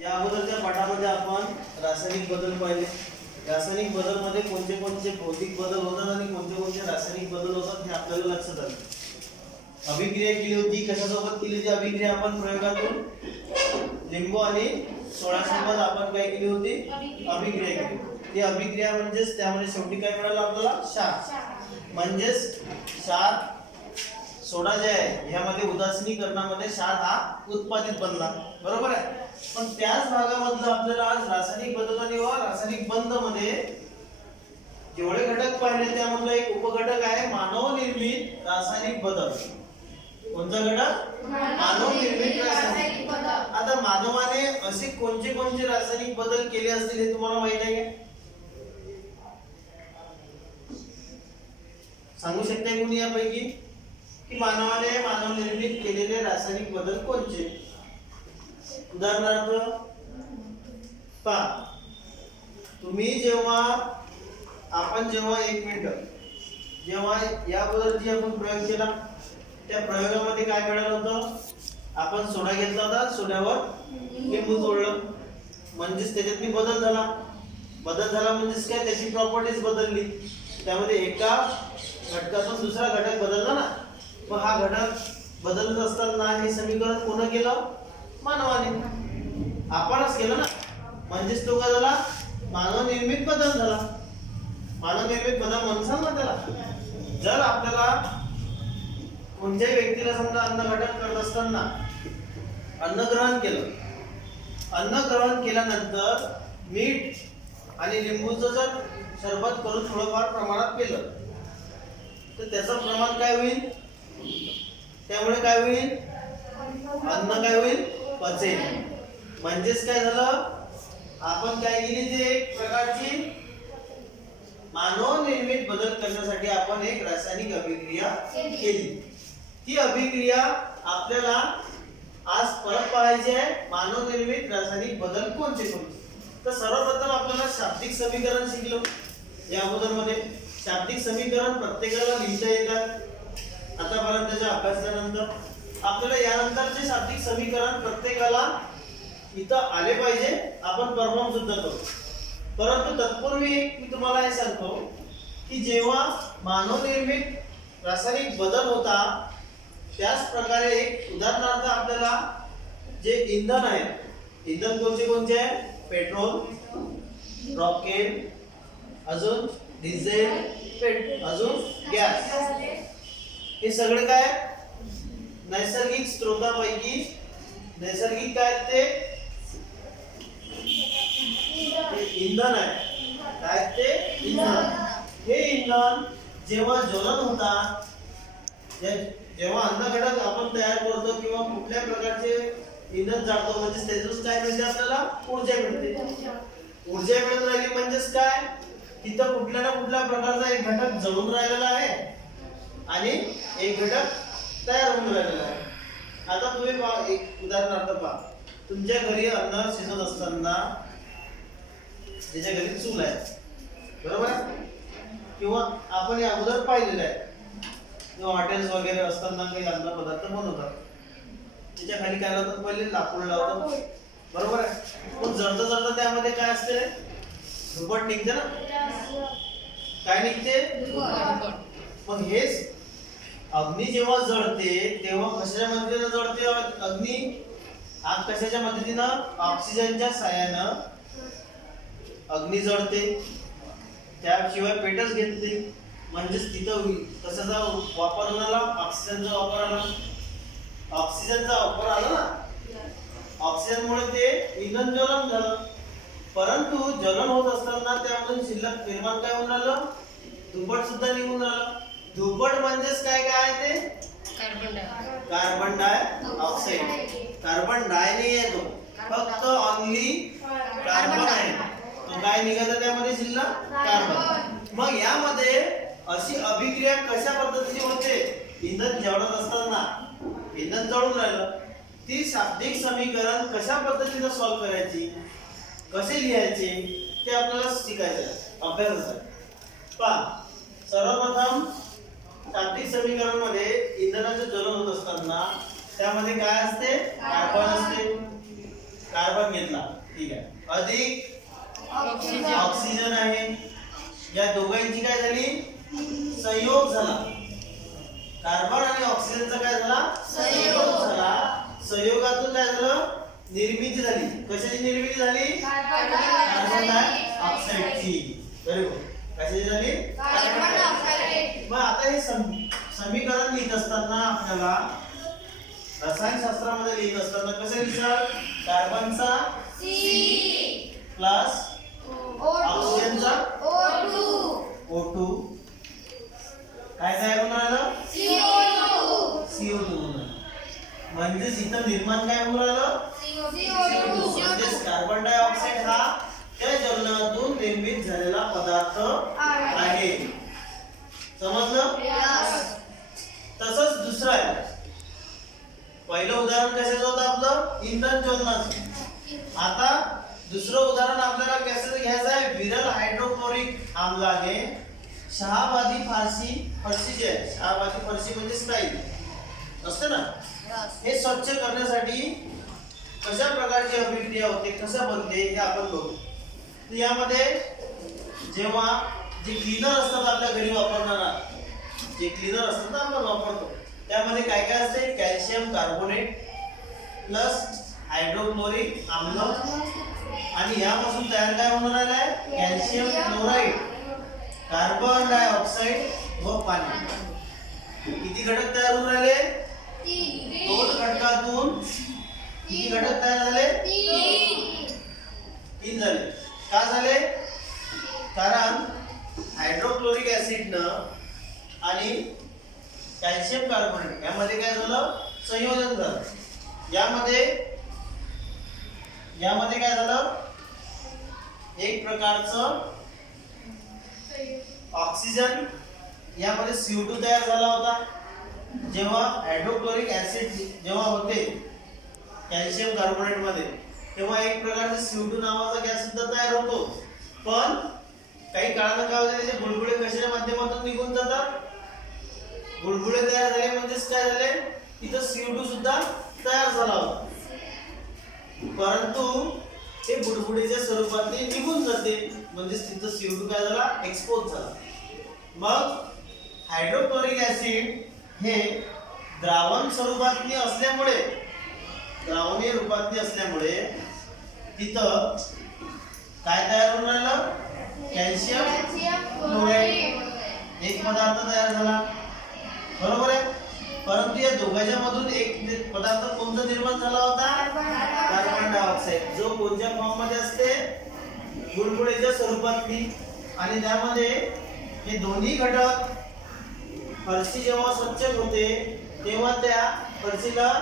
या अगोदरच्या पाठामध्ये आपण रासायनिक बदल पाहिले. रासायनिक बदलमध्ये कोणते कोणते भौतिक बदल होतात आणि कोणते कोणते रासायनिक बदल होतात हे आपल्याला लक्षात आलं. अभिक्रिया केली होती कशासोबत केली होती? अभिक्रिया आपण प्रयोगातून लिंबू आणि सोळासोबत आपण काय केली होती? अभिक्रिया. केली ती अभिक्रिया म्हणजेच त्यामध्ये शेवटी काय मिळालं आपल्याला? क्षार. म्हणजेच क्षार सोडा जे आहे ह्यामध्ये उदासीनीकरणामध्ये क्षार हा उत्पादित बनला. बरोबर आहे? पण त्याच भागामधलं आपल्याला आज रासायनिक बदल आणि रासायनिक बंधमध्ये जेवढे घटक पाहिले त्यामधला एक उपघटक आहे मानव निर्मित रासायनिक बदल. कोणता घटक? मानव निर्मित रासायनिक आता मानवाने असे कोणते कोणते रासायनिक बदल केले असतील हे तुम्हाला माहीत आहे का? सांगू शकता कोणी यापैकी? की मानवाने मानव निर्मित केलेले रासायनिक बदल कोणते उदाहरणार्थ पहा. तुम्ही जेव्हा आपण जेव्हा एक मिनिट जेव्हा या जे आपण प्रयोग केला त्या प्रयोगामध्ये काय मिळालं होतं? आपण सोडा घेतला होता सोड्यावर लिंबू जोडलं म्हणजेच त्याच्यात बदल झाला. बदल झाला म्हणजेच काय? त्याची प्रॉपर्टीज बदलली. त्यामध्ये एका घटकातून दुसरा घटक बदलला ना? मग हा घटक बदलत असताना हे समीकरण कोण केलं? मानवाने. आपणच केलं ना. म्हणजेच तो काय झाला? मानवनिर्मित बदल झाला. मानवनिर्मित बदल म्हणसाल ना त्याला. जर आपल्याला कोणत्याही व्यक्तीला समजा अन्नघटन करत असताना अन्न ग्रहण केलं. अन्न ग्रहण केल्यानंतर मीठ आणि लिंबूचं जर सरबत करून थोडंफार प्रमाणात केलं तर त्याचं प्रमाण काय होईल? त्यामुळे काय होईल? अन्न काय होईल? पचेल. म्हणजेच काय झालं? आपण काय केली ते एक प्रकारची मानव निर्मित बदल करण्यासाठी आपण एक रासायनिक अभिक्रिया केली. ती अभिक्रिया आपल्याला आज परत पाहायची आहे मानव निर्मित रासायनिक बदल कोणते कोणते? तर सर्वप्रथम आपल्याला शाब्दिक समीकरण शिकलो. या अगोदरमध्ये शाब्दिक समीकरण प्रत्येकाला लिहिता येतात. आतापर्यंतच्या अभ्यासानंतर. आपल्याला यानंतरचे शाब्दिक समीकरण प्रत्येकाला इथं आले पाहिजे. आपण परफॉर्म सुद्धा करू. परंतु तत्पूर्वी एक मी तुम्हाला हे सांगतो की जेव्हा मानव निर्मित रासायनिक बदल होता त्याच प्रकारे एक उदाहरणार्थ आपल्याला जे इंधन आहे इंधन कोणते कोणते आहे? पेट्रोल रॉकेट अजून डिझेल अजून गॅस. हे सगळे काय? नैसर्गिक स्रोतापैकी नैसर्गिक काय ते? इंधन आहे. काय ते? इंधन. हे इंधन जेव्हा ज्वलन होता जेव्हा अन्न घटक आपण तयार करतो किंवा कुठल्या प्रकारचे इंधन जाळतो म्हणजे त्याच्यातून काय मिळते आपल्याला? ऊर्जा मिळते. ऊर्जा मिळत राहिली म्हणजेच काय? तिथं कुठल्या ना कुठल्या प्रकारचा एक घटक जळून राहिलेला आहे. आणि एक घटक तयार होऊन राहिलेला आहे. आता तुम्ही पहा एक उदाहरणार्थ पहा. तुमच्या घरी अन्न शिजत असताना ज्याच्या घरी चूल आहे. बरोबर आहे? किंवा आपण या अगोदर पाहिलेलं आहे. किंवा हॉटेल्स वगैरे असताना काही अन्न पदार्थ बनवतात. त्याच्याखाली काय लावतात पहिले लाकूड लावतात बरोबर आहे? पण जळता जळता त्यामध्ये काय असते? धुपट निघते ना? काय निघते? मग हेच अग्नी जेव्हा जळते तेव्हा कशाच्या मदतीनं जळते. अग्नी आग कशाच्या मदतीनं? ऑक्सिजनच्या साह्यानं अग्नी जळते. त्याशिवाय पेटच घेतली म्हणजेच तिथं होईल. कशाचा वापर झाला ऑक्सिजनचा वापर आला. ऑक्सिजनचा वापर आला ना? ऑक्सिजनमुळे ते इंधन ज्वलन झालं. परंतु ज्वलन होत असताना त्यामधून शिल्लक निर्माण काय होऊन राहिलं? दुप्पट सुद्धा निघून राहिलं. धुपट म्हणजेच काय काय आहे ते? Carbon dioxide. Carbon di नाही आहे तो. फक्त ऑनली कार्बन आहे. तो काय निघाला त्यामध्ये शिल्लक? कार्बन. मग यामध्ये अशी अभिक्रिया कशा पद्धतीची होते? इंधन जळत असताना इंधन जळून राहिलं. ती शाब्दिक समीकरण कशा पद्धतीनं सॉल्व्ह करायची? कसे लिहायचे? ते आपल्याला शिकायचं अभ्यास पहा. सर्वप्रथम शाब्दिक समीकरणमध्ये इंधनाचं ज्वलन होत असताना त्यामध्ये काय असते? कार्बन असते. कार्बन घेतला. ठीक आहे. अधिक ऑक्सिजन आहे. या दोघांची काय झाली? संयोग झाला. कार्बन आणि ऑक्सिजनचा काय झाला? संयोग. झाला. संयोगातून काय झालं? निर्मिती झाली. कशाची निर्मिती झाली? कार्बन डायऑक्साईडची गुड कशाची झाली? मग आता हे सम- समीकरण लिहित असताना आपल्याला रसायनशास्त्रामध्ये लिहित असताना कसं लिहिणार कार्बनचा प्लस ऑक्सिजनचा O2 काय तयार राहिलं CO2 होऊन राहिलं. म्हणजेच इथं निर्माण काय होऊन राहिलं CO2 म्हणजेच कार्बन डायऑक्साईड हा त्या ज्वलनातून निर्मित झालेला पदार्थ आहे. समजलं? तसंच दुसरं आहे. पहिलं उदाहरण कशाचं होतं आपलं? इंधन ज्वलनाचं आता दुसरं उदाहरण आपल्याला कशाचं घ्यायचं आहे? विरल हायड्रोक्लोरिक आम्ल आहे शहाबादी फारसी फरशी जी आहे. शहाबादी फरशी म्हणजे स्टाईल. असते ना? हे स्वच्छ करण्यासाठी कशा प्रकारची अभिक्रिया होते? कशा बनते? हे आपण बघू. तर यामध्ये जेव्हा जे क्लीनर असतात आपल्या घरी वापरणारा जे क्लीनर असतात ना आपण वापरतो त्यामध्ये काय काय असते? कॅल्शियम कार्बोनेट प्लस हायड्रोक्लोरिक आम्ल आणि यापासून तयार काय होणार आहे? कॅल्शियम क्लोराईड कार्बन डायऑक्साईड व पाणी. किती घटक तयार होऊन राहिले? दोन घटकातून किती घटक तयार झाले? तीन झाले. का झाले? कारण हायड्रोक्लोरिक ऍसिडनं आणि कॅल्शियम कार्बोनेट यामध्ये काय झालं? संयोजन झालं. यामध्ये यामध्ये काय झालं? एक प्रकारचं ऑक्सिजन यामध्ये CO2 तयार झाला होता. जेव्हा हायड्रोक्लोरिक ऍसिड जेव्हा होते कॅल्शियम कार्बोनेटमध्ये तेव्हा एक प्रकारचा CO2 नावाचा गॅस सुद्धा तयार होतो. पण काही काळानं काय होतं त्याचे बुडबुडे कशाच्या माध्यमातून निघून जातात बुडबुडे तयार झाले म्हणजेच काय झाले तिथं CO2 सुद्धा तयार झाला होता. परंतु ते बुडबुडेच्या स्वरूपातले निघून जाते म्हणजेच तिथं CO2 काय झाला एक्सपोज झाला. मग हायड्रोक्लोरिक ऍसिड हे द्रावण स्वरूपातली असल्यामुळे द्रावणीय रूपातली असल्यामुळे तिथं काय तयार होऊन राहिलं? कॅल्शियम क्लोराईड एक पदार्थ तयार झाला. बरोबर आहे? परंतु या दोघांच्या मधून एक पदार्थ कोणता निर्माण झाला होता? Carbon dioxide. जो कोणत्या फॉर्ममध्ये असते? बुडबुडेच्या स्वरूपातली. आणि त्यामध्ये हे दोन्ही घटक फरशी जेव्हा स्वच्छ होते तेव्हा त्या फरशीला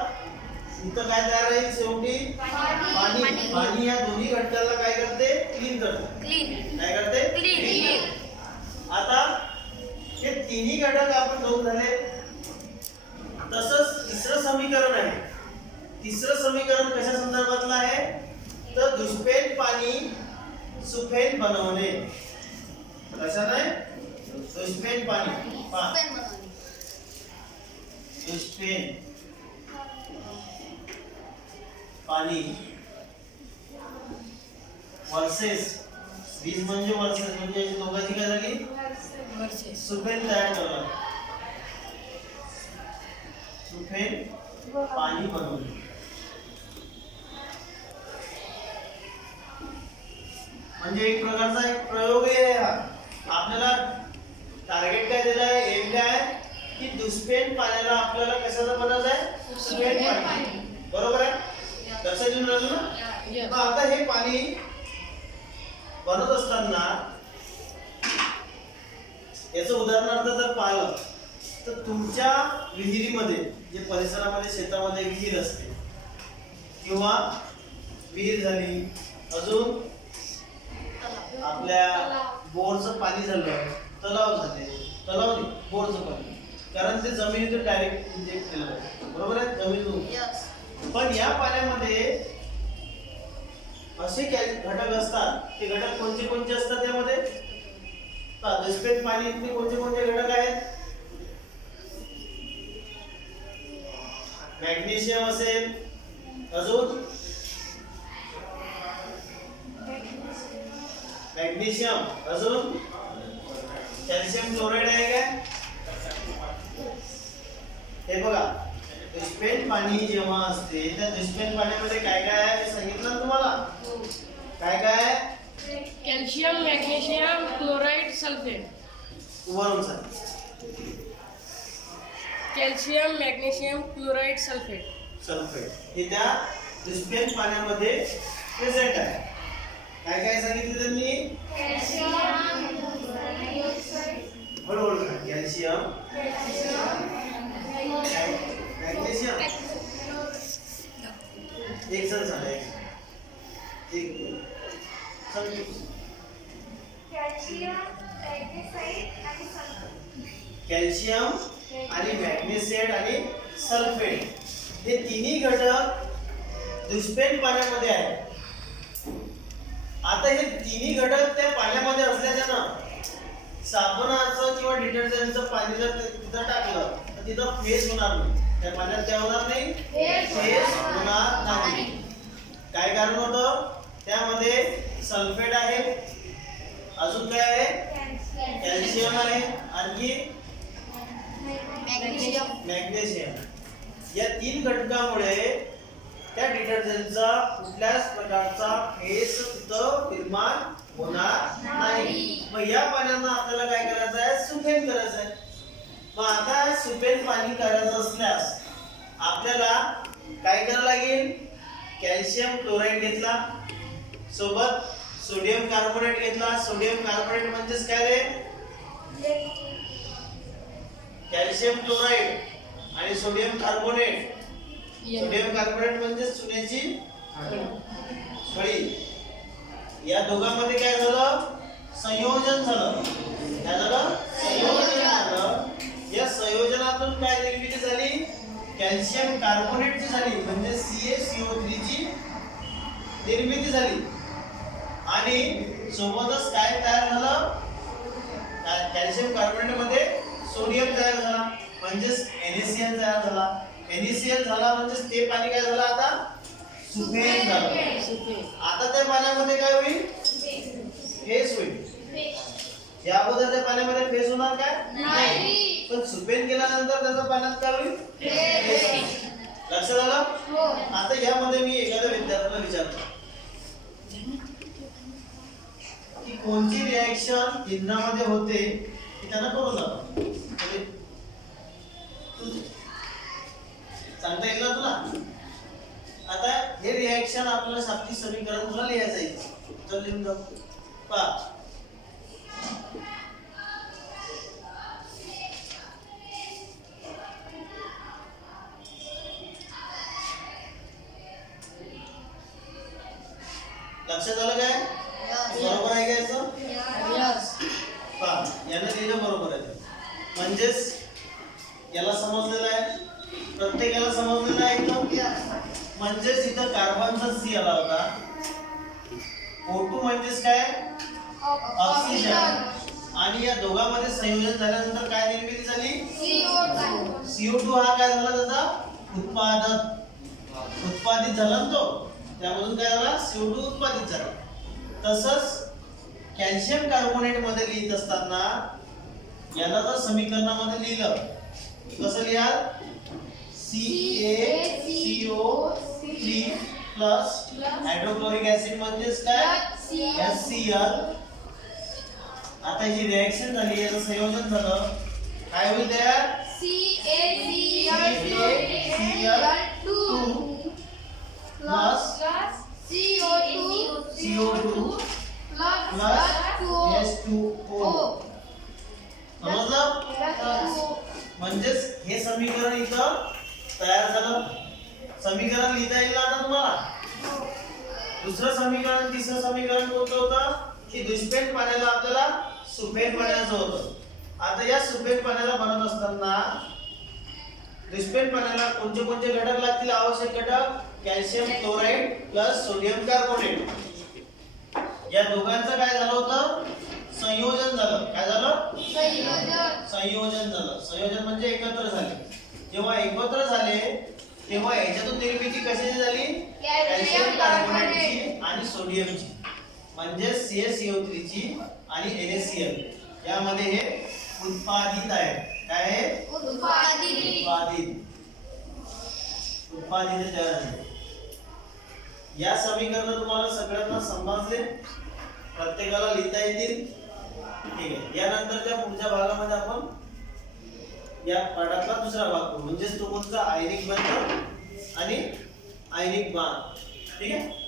इथं काय तयार राहील? शेवटी पाणी. पाणी या दोन्ही घटकाला काय करते? क्लीन करते काय करते? आता हे तिन्ही घटक आपण दोन झाले. तसंच तिसरं समीकरण आहे. तिसरं समीकरण कशा संदर्भातलं आहे? तर दुष्पेन पाणी सुफेन बनवणे. आहे? दुष्पेन पाणी. दुष्पेन पाणी. वर्सेस. वीज म्हणजे वर्सेस म्हणजे याची दोघांची काय झाली? सुफेन तयार करणार सुफेन पाणी बनवणे म्हणजे एक प्रकारचा एक प्रयोग आहे हा. आपल्याला टार्गेट काय दिलं आहे? एम काय आहे? की दुष्पेन पाण्याला आपल्याला कशाचं बनायचं आहे? सुफेन पाणी. बरोबर आहे? लक्षात येऊन राहिलं ना? आता हे पाणी बनत असताना याचं उदाहरणार्थ जर पाहिलं तर तुमच्या विहिरीमध्ये जे परिसरामध्ये शेतामध्ये विहीर असते किंवा विहीर झाली अजून आपल्या बोरचं पाणी झालं तलाव झाले तलाव नाही बोरचं पाणी. कारण ते जमिनीतून डायरेक्ट इंजेक्ट केलं बरोबर आहे? जमिनीतून. पण या पाण्यामध्ये असे घटक असतात ते घटक कोणते कोणते असतात त्यामध्ये? पाणी पाणीतले कोणते कोणते घटक आहेत? मॅग्नेशियम असेल अजून? मॅग्नेशियम अजून? कॅल्शियम क्लोराईड आहे काय? हे बघा दुष्पेन पाणी जेव्हा असते त्या दुष्पेन पाण्यामध्ये काय काय आहे सांगितलं तुम्हाला? काय काय? आहे कॅल्शियम मॅग्नेशियम क्लोराईड सल्फेट. वरून calcium magnesium chloride sulphate. Sulphate. हे त्या दुष्पेट पाण्यामध्ये प्रेझेंट आहे. काय काय सांगितलं त्यांनी? हळूहळू. कॅल्शियम. कॅल्शियम आणि मॅग्नेशियम आणि सल्फेट. हे तिन्ही घटक दुष्पेट पाण्यामध्ये आहेत. आता हे तिन्ही घटक त्या पाण्यामध्ये असल्याच्यानं साबणाचं किंवा डिटर्जंटचं पाणी जर तिथं टाकलं तर तिथं फेस होणार नाही. त्या पाण्यात काय होणार नाही? फेस होणार नाही. काय कारण होतं? त्यामध्ये सल्फेट आहे. अजून काय आहे? कॅल्शियम आहे. आणखी मॅग्नेशियम. या तीन घटकामुळे त्या डिटर्जंटचा कुठल्याच प्रकारचा फेस तिथं निर्माण होणार नाही. मग या पाण्यानं आपल्याला काय करायचं आहे? सुफेन करायचं आहे. मग आता सुफेन पाणी करायचं असल्यास आपल्याला काय करावं लागेल? कॅल्शियम क्लोराईड घेतला. सोबत सोडियम कार्बोनेट घेतला. सोडियम कार्बोनेट म्हणजेच काय रे? कॅल्शियम क्लोराईड आणि सोडियम कार्बोनेट. सोडियम कार्बोनेट म्हणजे चुन्याची खळी या दोघांमध्ये काय झालं? संयोजन झालं. काय झालं? संयोजन. झालं या संयोजनातून काय निर्मिती झाली? कॅल्शियम कार्बोनेटची झाली. म्हणजे CaCO3 ची निर्मिती झाली. आणि सोबतच काय तयार झालं? कॅल्शियम कार्बोनेटमध्ये सोडियम तयार झाला म्हणजेच NaCl तयार झाला. NaCl झाला म्हणजेच ते पाणी काय झालं आता? सुफेन झालं. आता त्या पाण्यामध्ये काय होईल? फेस होईल. या अगोदर त्या पाण्यामध्ये फेस होणार काय? नाही. पण सुपेन केल्यानंतर त्याच्या पाण्यात काय होईल. लक्षात आलं? आता यामध्ये मी एखाद्या विद्यार्थ्याला विचारतो. की कोणती रिॲक्शन इंधनामध्ये होते? ती त्यांना कळून जातं सांगता येईल ना तुला? आता हे रिॲक्शन आपल्याला शाब्दिक समीकरण तुला लिहायचं आहे. चल लिहून जाऊ. पहा. लक्षात आलं काय? इथं कार्बनचा सी आला होता. O2 म्हणजेच काय? ऑक्सिजन आणि या दोघांमध्ये संयोजन झाल्यानंतर काय निर्मिती झाली? CO2 हा काय झाला त्याचा? उत्पादक उत्पादित झाला ना तो? त्यामधून काय झाला? सीओ टू उत्पादित झाला. तसंच कॅल्शियम कार्बोनेटमध्ये लिहित असताना याला जर समीकरणामध्ये लिहिलं. कसं लिहाल? CaCO3 प्लस हायड्रोक्लोरिक ऍसिड म्हणजेच काय HCl आता ही रिॲक्शन झाली याचं संयोजन झालं. काय होईल तयार? CO2 प्लस H2O समजलं? म्हणजेच हे समीकरण इथं तयार झालं. समीकरण लिहिता येईल आता तुम्हाला? दुसरं समीकरण तिसरं समीकरण कोणतं होतं? की दुष्पेट पाण्याला आपल्याला सुपेट पाण्याचं होतं. आता या सुपेट पाण्याला बनवत असताना दुष्पेट पाण्याला कोणते कोणते घटक लागतील? आवश्यक घटक calcium chloride plus sodium carbonate. या दोघांचं काय झालं होतं? संयोजन झालं. काय झालं? संयोजन झालं. संयोजन म्हणजे एकत्र झाले. जेव्हा एकत्र झाले तेव्हा याच्यातून निर्मिती कशाची झाली? कॅल्शियम कार्बोनेटची आणि सोडियमची. म्हणजे CaCO3 ची आणि NaCl यामध्ये हे उत्पादित आहे. काय आहे? उत्पादित. उत्पादित. झाले या समीकरण तुम्हाला सगळ्यांना समजले? प्रत्येकाला लिहिता येतील? ठीक आहे. यानंतरच्या पुढच्या भागामध्ये आपण या पाठातला दुसरा भाग म्हणजेच तो कोणता? आयनिक बंध आणि आयनिक बाण. ठीक आहे?